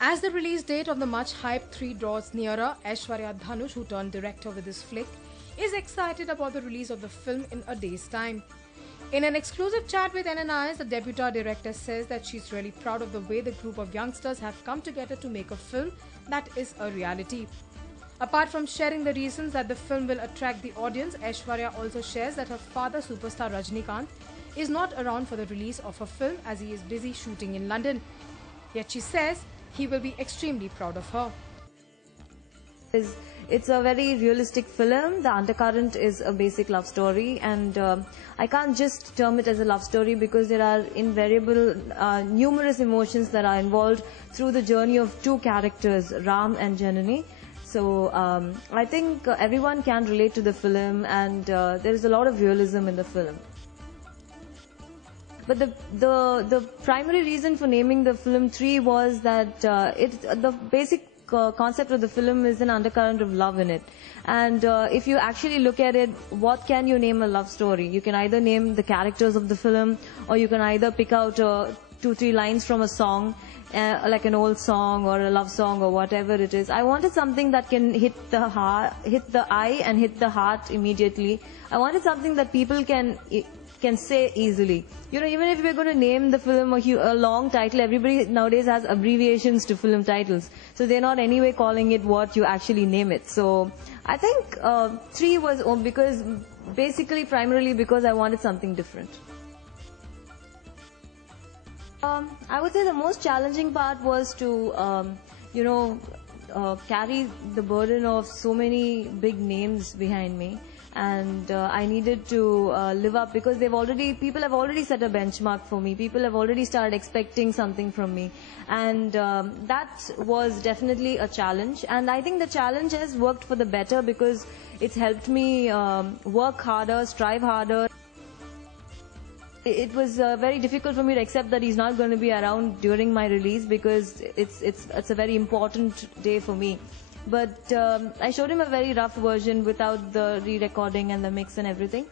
As the release date of the much-hyped 3 draws nearer, Aishwarya Dhanush, who turned director with this flick, is excited about the release of the film in a day's time. In an exclusive chat with NNIS, the debut director says that she's really proud of the way the group of youngsters have come together to make a film that is a reality. Apart from sharing the reasons that the film will attract the audience, Aishwarya also shares that her father, superstar Rajinikanth, is not around for the release of her film as he is busy shooting in London. Yet she says he will be extremely proud of her. It's a very realistic film. The undercurrent is a basic love story, and I can't just term it as a love story because there are invariable, numerous emotions that are involved through the journey of two characters, Ram and Janani. So I think everyone can relate to the film, and there is a lot of realism in the film. But the primary reason for naming the film 3 was that the basic concept of the film is an undercurrent of love in it. And if you actually look at it, what can you name a love story? You can either name the characters of the film, or you can either pick out 2-3 lines from a song, like an old song or a love song or whatever it is. I wanted something that can hit the eye and hit the heart immediately. I wanted something that people can say easily. You know, even if we're going to name the film a long title, everybody nowadays has abbreviations to film titles. So they're not anyway calling it what you actually name it. So I think 3 was primarily because I wanted something different. I would say the most challenging part was to, carry the burden of so many big names behind me. And I needed to live up because people have already set a benchmark for me. People have already started expecting something from me. And that was definitely a challenge. And I think the challenge has worked for the better because it's helped me work harder, strive harder. It was very difficult for me to accept that he's not going to be around during my release because it's a very important day for me. But I showed him a very rough version without the re-recording and the mix and everything.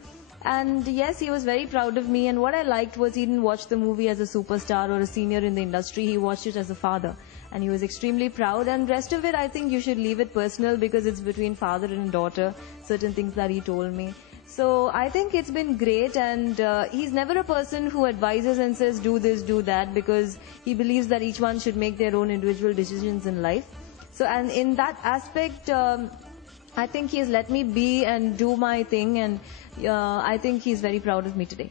And yes, he was very proud of me. And what I liked was he didn't watch the movie as a superstar or a senior in the industry. He watched it as a father. And he was extremely proud. And rest of it, I think you should leave it personal because it's between father and daughter, certain things that he told me. So I think it's been great, and he's never a person who advises and says do this, do that, because he believes that each one should make their own individual decisions in life. So, and in that aspect, I think he has let me be and do my thing, and I think he's very proud of me today.